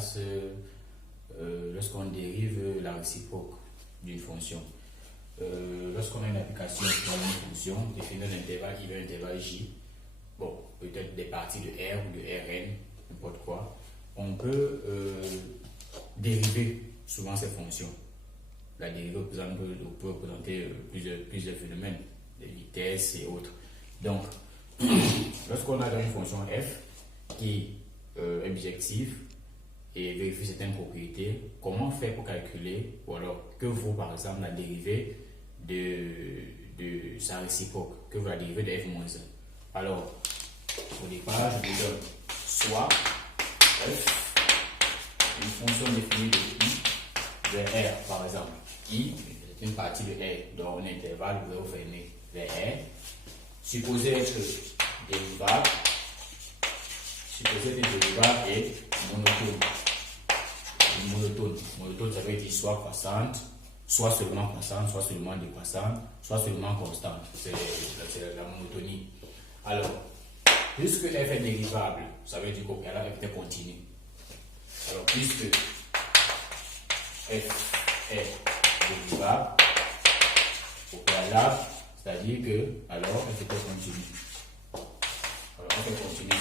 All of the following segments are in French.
passe lorsqu'on dérive la réciproque d'une fonction. Lorsqu'on a une application dans une fonction, définir l'intervalle I vers l'intervalle J, bon, peut-être des parties de R ou de Rn, n'importe quoi, on peut dériver souvent ces fonctions. La dérivée peut représenter plusieurs phénomènes, des vitesses et autres. Donc, lorsqu'on a une fonction f qui est bijective et vérifie certaines propriétés, comment faire pour calculer, ou alors que vaut par exemple la dérivée de sa réciproque, que vaut la dérivée de f-1. Alors, au départ, je vous donne soit f, une fonction définie de I vers R par exemple. I est une partie de R, donc un intervalle ouvert ou fermé vers R, supposé être dérivable, est monotone. Monotone, ça veut dire soit croissante, soit seulement croissante, soit seulement décroissante, soit seulement constante. C'est la monotonie. Alors, puisque f est dérivable, ça veut dire qu'elle a f est continue. Alors, puisque f est dérivable au préalable, c'est-à-dire que alors f est continue. Alors, f est continue sur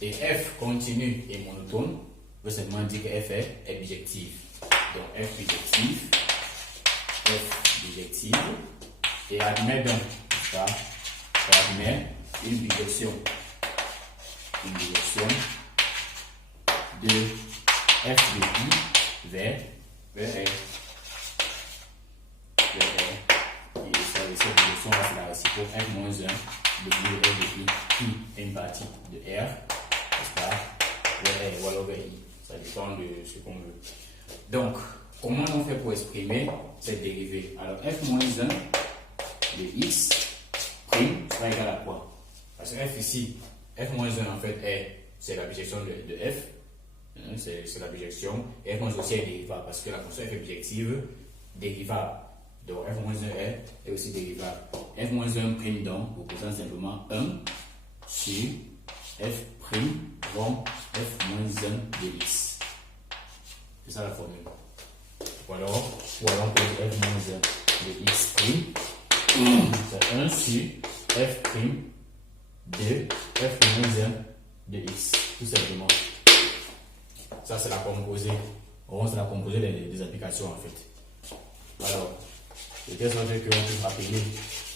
et f continue et monotone veut simplement dire que f est bijective. Donc f bijective et admet donc ça, admet une bijection de f de I vers R. Et cette bijection c'est la réciproque f-1 de I de R de I qui est une partie de R. Ou alors vers I, ça dépend de ce qu'on veut. Donc, comment on fait pour exprimer cette dérivée? Alors, f-1 de x prime sera égal à quoi? Parce que f ici, f-1 en fait c'est la bijection de f, c'est la bijection, et f-1 aussi est dérivable parce que la fonction f est bijective dérivable. Donc, f-1 est aussi dérivable. f-1 prime donc représente simplement 1 sur f prime rond f-1 de x. C'est ça la formule. Ou alors on peut dire f-1 de x prime, c'est 1 sur f prime de f-1 de x. Tout simplement. Ça c'est la composée. C'est la composée des applications en fait. Alors, de telle sorte qu'on peut rappeler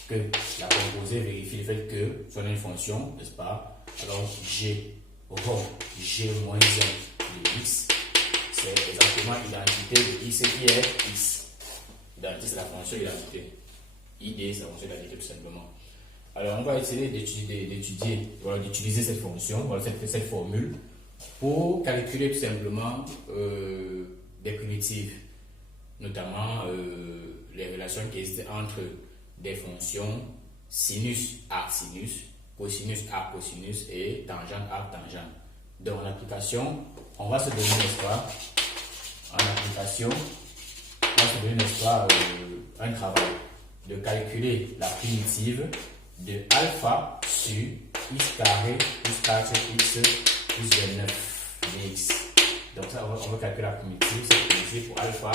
que la composée vérifie le fait que soit une fonction, n'est-ce pas? Alors, g rond g-1 de x, c'est exactement l'identité de x qui est x. L'identité, c'est la fonction identité. id, c'est la fonction identité tout simplement. Alors, on va essayer d'utiliser cette fonction, cette formule, pour calculer tout simplement des primitives, notamment les relations qui existent entre des fonctions sinus arc sinus, cosinus arc cosinus et tangente arc tangente. Donc en application, on va se donner, n'est-ce pas, un travail de calculer la primitive de alpha sur x carré plus 4x plus 29 dx. Donc ça, on va calculer la primitive, c'est primitive pour alpha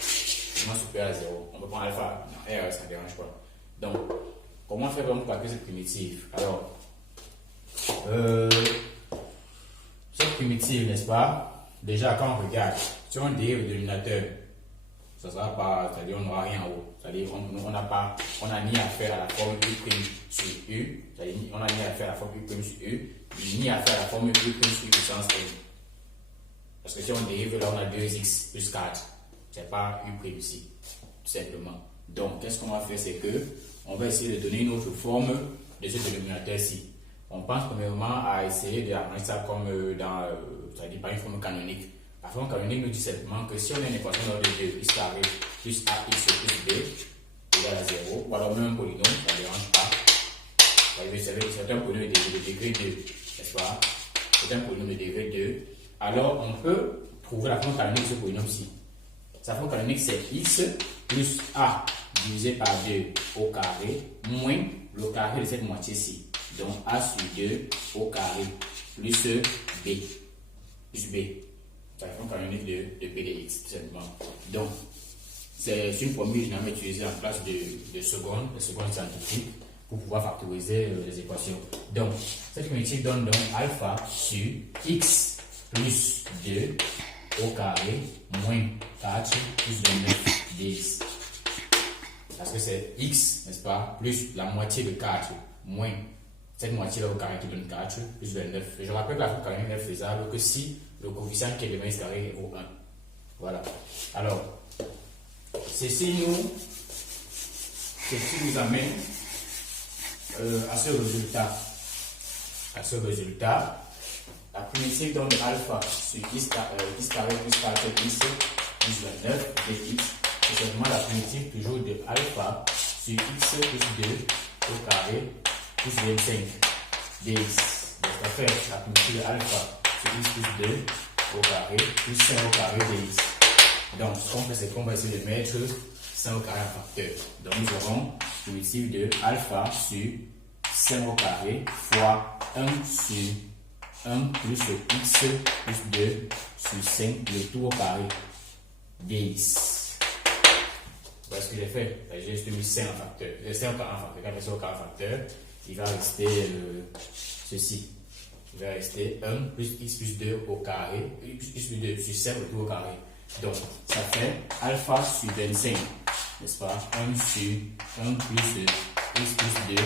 supérieur à 0. On peut prendre alpha, non, R, ça ne dérange pas. Donc, comment faire pour calculer cette primitive? Alors, cette primitive, n'est-ce pas? Déjà, quand on regarde, si on dérive le dénominateur, ça sera pas, c'est-à-dire on n'aura rien en haut. C'est-à-dire on n'a ni à faire à la forme U' sur U, c'est-à-dire on n'a ni à faire à la forme U' sur U, ni à faire à la forme U' sur U puissance N. Parce que si on dérive là, on a 2x plus 4. C'est pas U' ici, tout simplement. Donc, qu'est-ce qu'on va faire? C'est que on va essayer de donner une autre forme de ce dénominateur-ci. On pense premièrement à essayer de ramener ça comme c'est-à-dire par une forme canonique. La forme canonique nous dit simplement que si on a une équation d'ordre de 2, x carré plus ax plus b égale à 0, ou alors même un polynôme, ça ne dérange pas. C'est un polynôme de degré 2, n'est-ce pas? C'est un polynôme de degré 2. Alors, on peut trouver la forme canonique de ce polynôme-ci. Sa forme canonique, c'est x plus a divisé par 2 au carré moins le carré de cette moitié-ci. Donc A sur 2 au carré plus B. Plus B. Ça fait un canonique de P de X, tout simplement. Donc, c'est une formule généralement utilisée en classe de seconde scientifique pour pouvoir factoriser les équations. Donc, cette primitive donne donc alpha sur X plus 2 au carré moins 4 plus 29 dx. Parce que c'est X, n'est-ce pas, plus la moitié de 4 moins cette moitié-là au carré qui donne 4 plus 29. Et je rappelle que la forme canonique n'est faisable que si le coefficient qui est de maïs carré vaut 1. Voilà. Alors, ceci nous amène à ce résultat. La primitive donne alpha sur x carré plus 4x plus 29 dx. C'est seulement la primitive toujours de alpha sur x plus 2 au carré plus 25 dx. Donc ça fait la primitive de alpha sur x plus 2 au carré plus 5 au carré dx. Donc ce qu'on fait, c'est qu'on va essayer de mettre 5 au carré en facteur. Donc nous aurons primitive de alpha sur 5 au carré fois 1 sur 1 plus x plus 2 sur 5 le tout au carré dx. Voilà ce que j'ai fait. J'ai juste mis 5 en facteur. 5 au carré en facteur. Quand je mets ça au carré en facteur, il va rester ceci. Il va rester 1 plus x plus 2 au carré, x plus 2 sur 5 le tout au carré. Donc, ça fait alpha sur 25, n'est-ce pas? 1 sur 1 plus x plus 2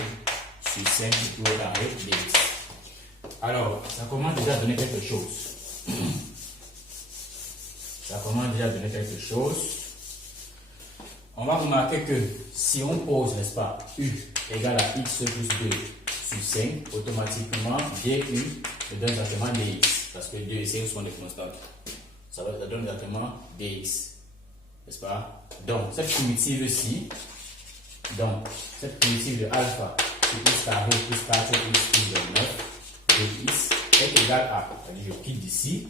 sur 5 le tout au carré dx. Alors, ça commence déjà à donner quelque chose. On va remarquer que si on pose, n'est-ce pas, u égale à x plus 2 sur 5, automatiquement, du me donne exactement dx. Parce que 2 et 5 sont des constantes. Ça donne exactement dx. N'est-ce pas? Donc, cette primitive-ci, cette primitive de alpha sur x carré plus 4x plus 29 dx est égale à, je quitte d'ici,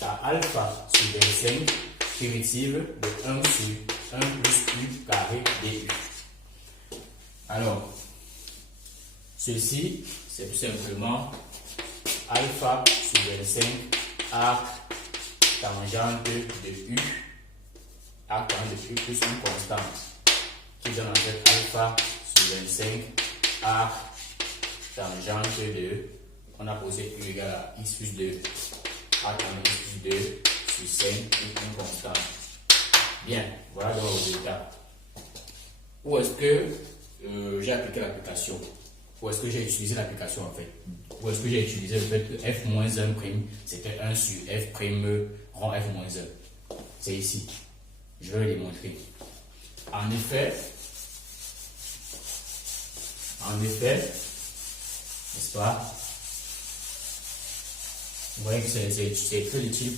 à alpha sur 25, primitive de 1 sur 1 plus u carré du. Alors, ceci, c'est tout simplement alpha sur 25 arc tangente de u, arc tangente de u plus une constante qui donne en fait alpha sur 25 arc tangente de, on a posé u égale à x plus 2, arc tangente plus 2 sur 5 plus une constante. Bien, voilà donc le résultat. Où est-ce que j'ai appliqué l'application? Où est-ce que j'ai utilisé l'application en fait? Où est-ce que j'ai utilisé le fait que f-1' c'était 1 sur f' rond f-1? C'est ici. Je vais le démontrer. En effet, n'est-ce pas? Vous voyez que c'est très utile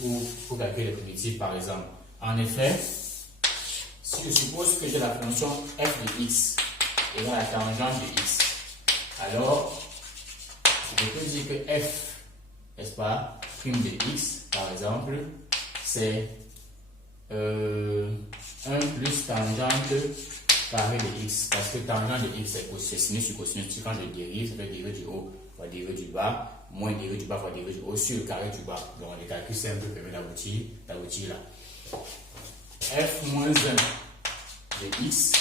pour calculer les primitives par exemple. En effet, si je suppose que j'ai la fonction f de x égale à la tangente de x, alors je peux dire que f, n'est-ce pas, prime de x, par exemple, c'est 1 plus tangente carré de x, parce que tangente de x c'est sinus sur cosinus. Quand je dérive, ça fait dériver du haut fois dériver du bas, moins dériver du bas fois dériver du haut sur le carré du bas. Donc les calculs simples permettent d'aboutir là. F-1 de x,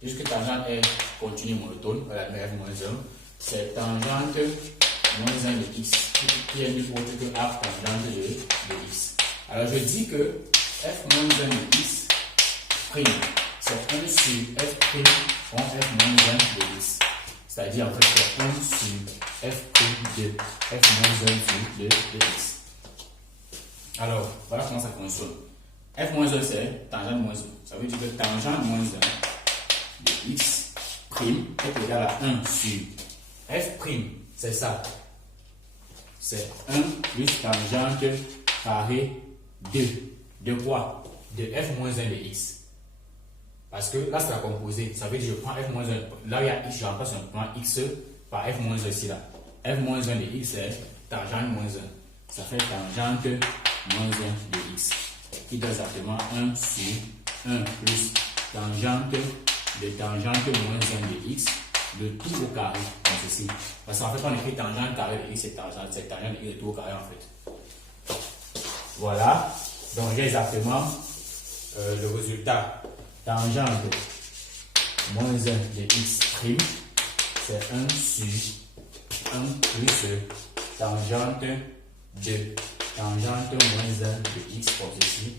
puisque tangente est continue monotone, voilà, F-1, c'est tangente moins 1 de x, qui est nul autre que arc tangente de x. Alors je dis que f-1 de x prime, c'est 1 sur f' en f-1 de x. C'est-à-dire en fait c'est 1 sur f' de f-1 de x. Alors, voilà comment ça fonctionne. F-1 c'est tangente moins 1. Ça veut dire que tangente moins 1 de x prime est égal à 1 sur f', c'est ça. C'est 1 plus tangente carré de quoi? De f-1 de x. Parce que là, c'est la composée. Ça veut dire que je prends f-1. Là, il y a x, je remplace un point x par f-1 ici là. f-1 de x c'est tangente moins 1. Ça fait tangente moins 1 de x. Qui donne exactement 1 sur 1 plus tangente de tangente moins 1 de x le tout au carré, comme ceci. Parce qu'en fait, quand on écrit tangente carré de x, c'est tangente de x, le tout au carré en fait. Voilà, donc j'ai exactement le résultat. Tangente moins 1 de x prime, c'est 1 sur 1 plus tangente de tangente moins 1 de x comme ceci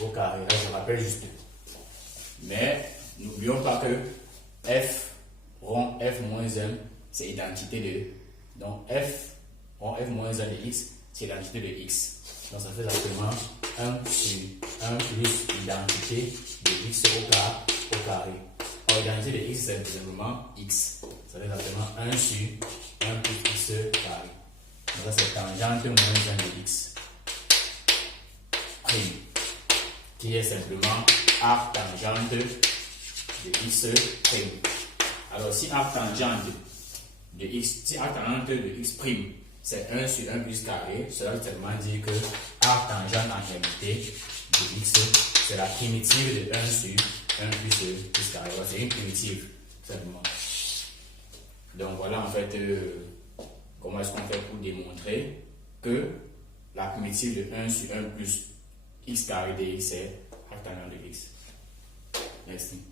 au carré. Là, je rappelle juste. Mais n'oublions pas que f rond f moins 1, c'est identité de. Donc f rond f moins 1 de x, c'est l'identité de x. Donc ça fait exactement 1 sur 1 plus l'identité de x au carré. Alors l'identité de x, c'est simplement x. Ça fait exactement 1 sur 1 plus x carré. Donc ça c'est tangente moins 1 de x prime, qui est simplement arc tangente de x prime. Alors si arc tangente de x prime, c'est 1 sur 1 plus carré, cela veut seulement dire que arc tangente en réalité de x, c'est la primitive de 1 sur 1 plus carré. C'est une primitive, simplement. Donc voilà en fait comment est-ce qu'on fait pour démontrer que la primitive de 1 sur 1 plus x carré de x est arc tangente de x. Merci.